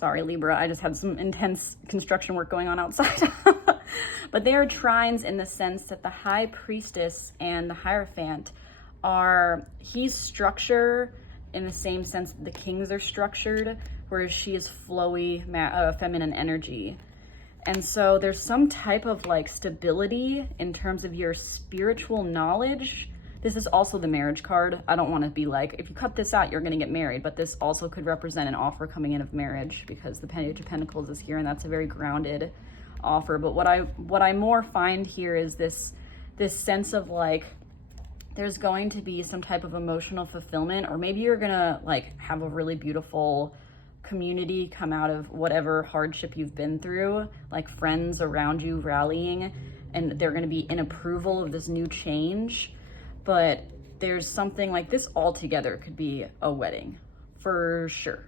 Sorry, Libra, I just had some intense construction work going on outside. But they are trines in the sense that the High Priestess and the Hierophant he's structure in the same sense that the kings are structured, whereas she is flowy, feminine energy. And so there's some type of like stability in terms of your spiritual knowledge. This is also the marriage card. I don't want to be like, if you cut this out, you're going to get married. But this also could represent an offer coming in of marriage, because the Page of Pentacles is here, and that's a very grounded offer. But what I more find here is this sense of like, there's going to be some type of emotional fulfillment, or maybe you're going to like have a really beautiful community come out of whatever hardship you've been through, like friends around you rallying, and they're going to be in approval of this new change. But there's something like this altogether could be a wedding for sure.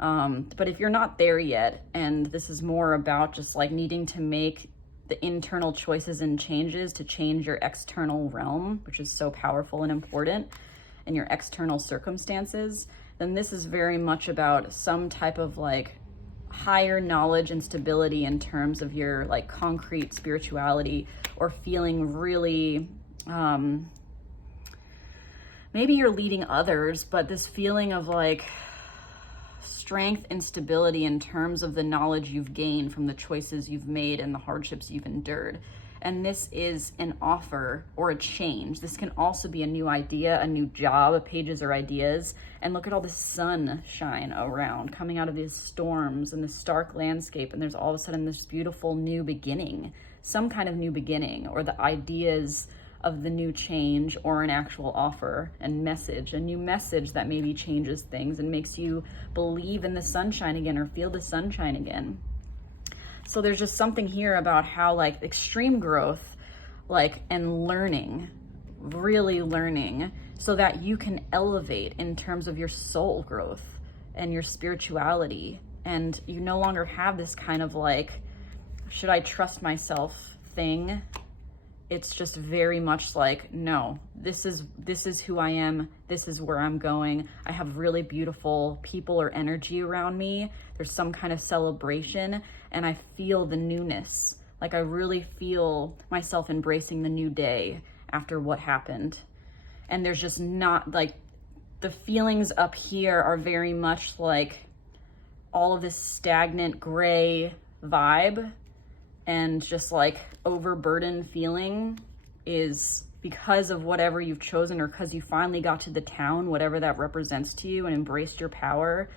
But if you're not there yet, and this is more about just like needing to make the internal choices and changes to change your external realm, which is so powerful and important, and your external circumstances, then this is very much about some type of like higher knowledge and stability in terms of your like concrete spirituality, or feeling really, maybe you're leading others, but this feeling of like strength and stability in terms of the knowledge you've gained from the choices you've made and the hardships you've endured. And this is an offer or a change. This can also be a new idea, a new job, pages or ideas. And look at all the sunshine around, coming out of these storms and this stark landscape. And there's all of a sudden this beautiful new beginning, some kind of new beginning, or the ideas of the new change, or an actual offer and message, a new message that maybe changes things and makes you believe in the sunshine again, or feel the sunshine again. So there's just something here about how like extreme growth, like, and learning, really learning, so that you can elevate in terms of your soul growth and your spirituality. And you no longer have this kind of like, should I trust myself thing? It's just very much like, no, this is who I am. This is where I'm going. I have really beautiful people or energy around me. There's some kind of celebration, and I feel the newness. Like I really feel myself embracing the new day after what happened. And there's just not like, the feelings up here are very much like all of this stagnant gray vibe, and just like overburdened feeling is because of whatever you've chosen, or because you finally got to the town, whatever that represents to you, and embraced your power.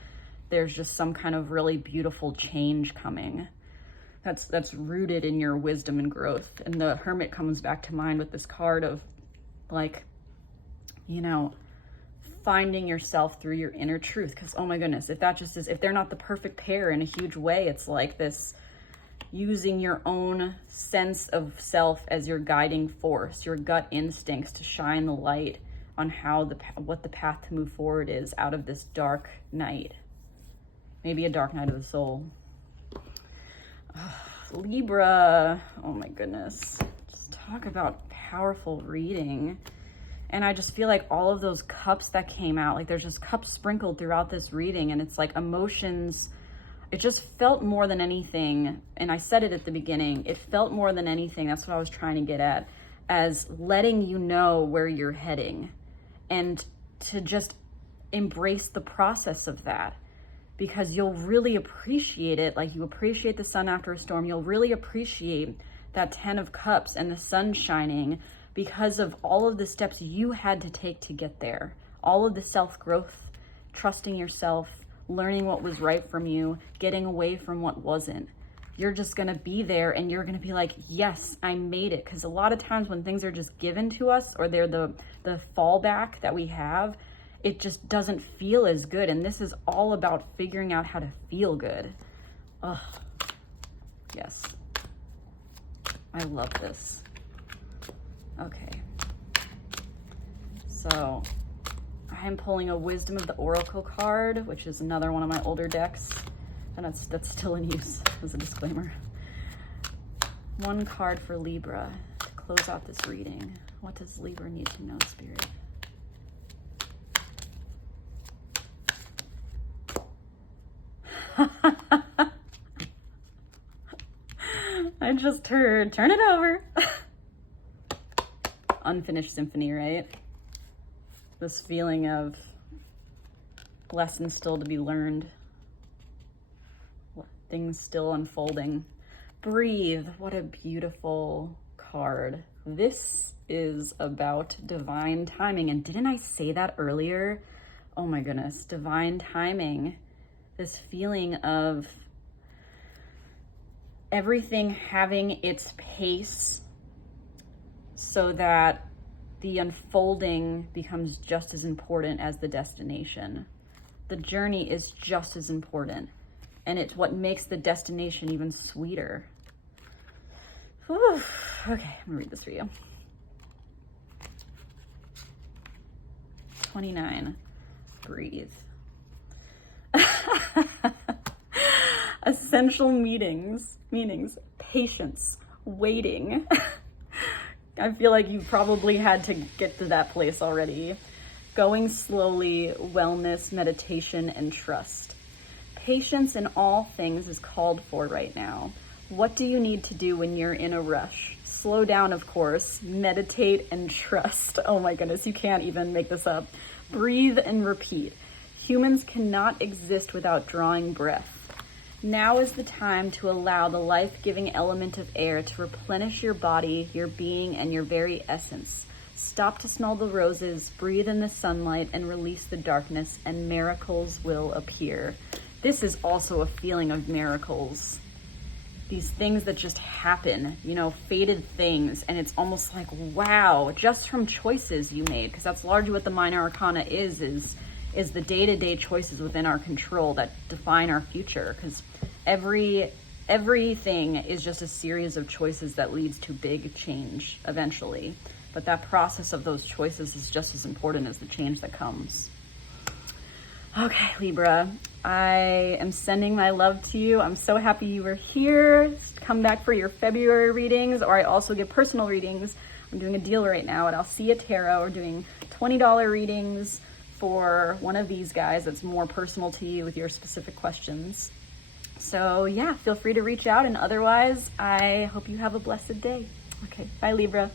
There's just some kind of really beautiful change coming that's rooted in your wisdom and growth. And the Hermit comes back to mind with this card of like, you know, finding yourself through your inner truth. Because oh my goodness, if that just is, if they're not the perfect pair in a huge way, it's like this using your own sense of self as your guiding force, your gut instincts to shine the light on how what the path to move forward is out of this dark night. Maybe a dark night of the soul. Libra, oh my goodness. Just talk about powerful reading. And I just feel like all of those cups that came out, like there's just cups sprinkled throughout this reading, and it's like emotions. It just felt more than anything, and I said it at the beginning, it felt more than anything, that's what I was trying to get at, as letting you know where you're heading, and to just embrace the process of that, because you'll really appreciate it, like you appreciate the sun after a storm. You'll really appreciate that 10 of Cups and the sun shining because of all of the steps you had to take to get there, all of the self-growth, trusting yourself, learning what was right from you, getting away from what wasn't. You're just gonna be there, and you're gonna be like, yes, I made it. Because a lot of times when things are just given to us, or they're the fallback that we have, it just doesn't feel as good. And this is all about figuring out how to feel good. Ugh, yes. I love this. Okay. So I'm pulling a Wisdom of the Oracle card, which is another one of my older decks, and that's still in use as a disclaimer. One card for Libra to close out this reading. What does Libra need to know, Spirit? just heard. Turn it over. Unfinished symphony, right? This feeling of lessons still to be learned. Things still unfolding. Breathe. What a beautiful card. This is about divine timing. And didn't I say that earlier? Oh my goodness. Divine timing. This feeling of everything having its pace so that the unfolding becomes just as important as the destination. The journey is just as important, and it's what makes the destination even sweeter. Whew. Okay, I'm gonna read this for you. 29, breathe. Essential meanings, patience, waiting. I feel like you probably had to get to that place already. Going slowly, wellness, meditation, and trust. Patience in all things is called for right now. What do you need to do when you're in a rush? Slow down, of course. Meditate and trust. Oh my goodness, you can't even make this up. Breathe and repeat. Humans cannot exist without drawing breath. Now is the time to allow the life-giving element of air to replenish your body, your being, and your very essence. Stop to smell the roses, breathe in the sunlight, and release the darkness, and miracles will appear. This is also a feeling of miracles. These things that just happen, you know, fated things, and it's almost like, wow, just from choices you made, because that's largely what the minor arcana is the day-to-day choices within our control that define our future, because everything is just a series of choices that leads to big change eventually. But that process of those choices is just as important as the change that comes. Okay, Libra, I am sending my love to you. I'm so happy you were here. Come back for your February readings, or I also give personal readings. I'm doing a deal right now at Alsea Tarot. We're doing $20 readings for one of these guys that's more personal to you with your specific questions. So yeah, feel free to reach out, and otherwise, I hope you have a blessed day. Okay, bye Libra.